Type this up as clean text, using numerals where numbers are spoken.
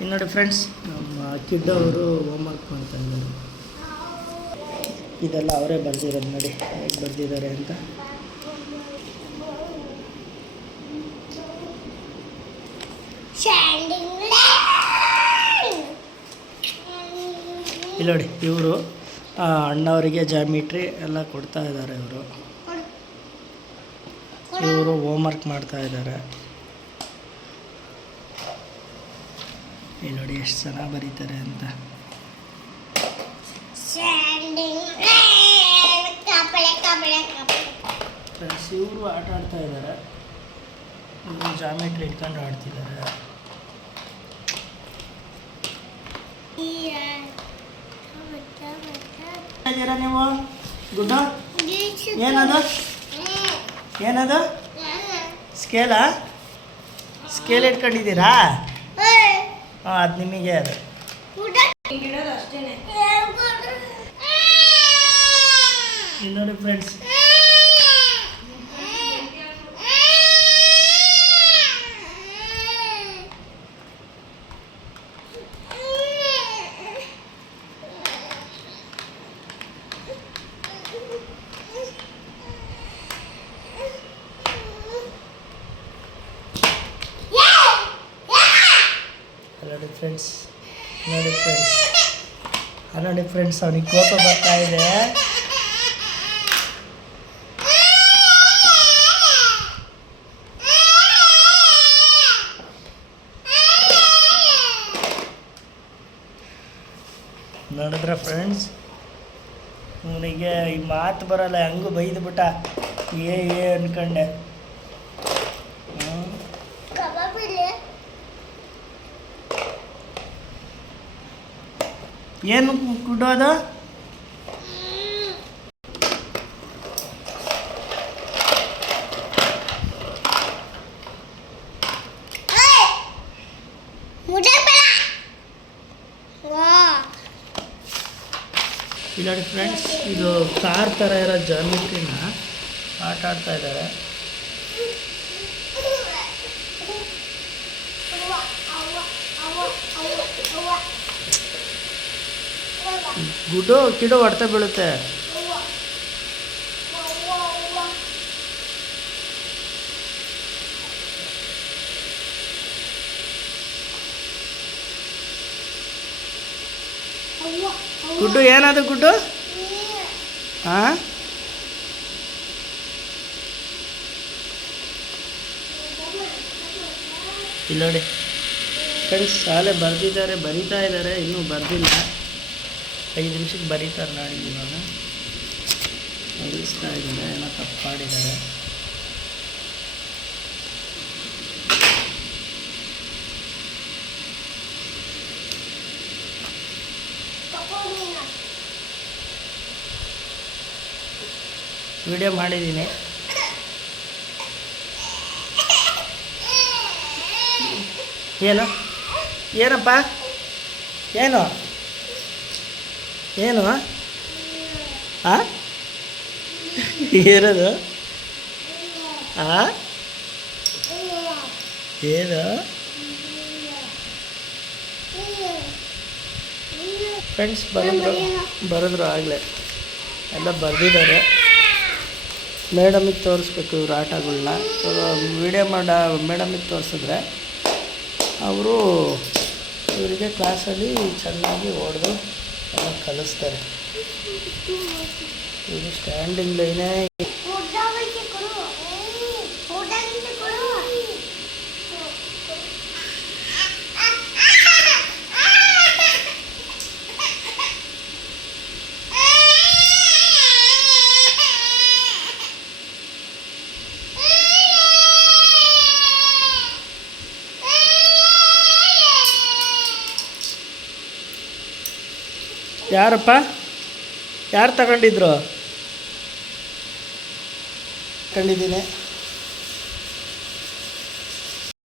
ಇನ್ನು ನೋಡಿ ಫ್ರೆಂಡ್ಸ್, ನಮ್ಮ ಕಿಡ್ ಅವರು ಹೋಮ್ವರ್ಕ್ ಮಾಡ್ತಾ ಇದ್ದಾರೆ. ಇದೆಲ್ಲ ಅವರೇ ಬರೆದಿರೋದು ನೋಡಿ ಹೇಗೆ ಬರೆದಿದ್ದಾರೆ ಅಂತ. ಇಲ್ಲಿ ನೋಡಿ, ಇವರು ಅಣ್ಣವರಿಗೆ ಜಾಮಿಟ್ರಿ ಎಲ್ಲ ಕೊಡ್ತಾ ಇದ್ದಾರೆ. ಇವರು ಹೋಮ್ವರ್ಕ್ ಮಾಡ್ತಾ ಇದ್ದಾರೆ. ಇಲ್ಲಿ ನೋಡಿ ಎಷ್ಟು ಚೆನ್ನಾಗಿ ಬರೀತಾರೆ ಅಂತ. ಫ್ರೆಂಡ್ಸ್, ಇವರು ಆಟ ಆಡ್ತಾ ಇದ್ದಾರೆ. ಇವರು ಜಾಮಿಟ್ರಿ ಇಟ್ಕೊಂಡು ಆಡ್ತಿದ್ದಾರೆ. ನೀವು ಗುಡ್ಡ ಏನದು ಏನದು ಸ್ಕೇಲಾ? ಸ್ಕೇಲ್ ಇಟ್ಕೊಂಡಿದ್ದೀರಾ? ಹಾಂ, ಅದು ನಿಮಗೆ. ಅದು ಇಲ್ಲಿ ನೋಡಿ ಫ್ರೆಂಡ್ಸ್, ನೋಡಿ ಫ್ರೆಂಡ್ಸ್ ಅವನಿಗೆ ಕೋಪ ಬರ್ತಾ ಇದೆ. ನೋಡಿದ್ರ ಫ್ರೆಂಡ್ಸ್, ಅವನಿಗೆ ಈ ಮಾತು ಬರಲ್ಲ, ಹಂಗೂ ಬೈದ್ಬಿಟ್ಟ. ಏ ಅನ್ಕೊಂಡೆ. ಏನು ಕುಡೋದು? ಇಲ್ಲ ಫ್ರೆಂಡ್ಸ್, ಇದು ಕಾರ್ ಥರ ಇರೋ ಜಾಮಿಟ್ರಿನ ಆಟ ಆಡ್ತಾ ಇದ್ದಾರೆ. ಗುಡ್ಡು ಕಿಡು ಹೊಡ್ತಾ ಬೀಳುತ್ತೆ. ಗುಡ್ಡು ಏನದು ಗುಡ್ಡು? ಹಾಂ, ಇಲ್ಲ ನೋಡಿ ಫ್ರೆಂಡ್ಸ್, ಶಾಲೆ ಬರೆದಿದ್ದಾರೆ, ಬರಿತಾ ಇದ್ದಾರೆ. ಇನ್ನೂ ಬರೆದಿಲ್ಲ. 5 ನಿಮಿಷಕ್ಕೆ ಬರೀತಾರೆ ನಾಳೆ. ಇವಾಗ ನಿಲ್ಲಿಸ್ತಾ ಇದ್ದಾರೆ, ಏನೋ ತಪ್ಪು ಮಾಡಿದ್ದಾರೆ. ವಿಡಿಯೋ ಮಾಡಿದ್ದೀನಿ. ಏನು ಏನಪ್ಪ ಏನು ಏನು ಹಾಂ ಏನದು? ಹಾಂ ಏನು ಫ್ರೆಂಡ್ಸ್? ಬರೆದ್ರು ಆಗಲೇ ಎಲ್ಲ ಬರೆದಿದ್ದಾರೆ. ಮೇಡಮಿಗೆ ತೋರಿಸ್ಬೇಕು ಇವ್ರ ಆಟಗಳನ್ನ. ವಿಡಿಯೋ ಮೇಡಮಿಗೆ ತೋರಿಸಿದ್ರೆ ಅವರು ಇವರಿಗೆ ಕ್ಲಾಸಲ್ಲಿ ಚೆನ್ನಾಗಿ ಹೊಡೆದು ಎಲ್ಲ ಕಲಿಸ್ತಾರೆ. ಇದು ಸ್ಟ್ಯಾಂಡಿಂಗ್ ಲೈನೇ. ಯಾರಪ್ಪ? ಯಾರು ತಗೊಂಡಿದ್ರು? ಕಂಡಿದ್ದೀನಿ.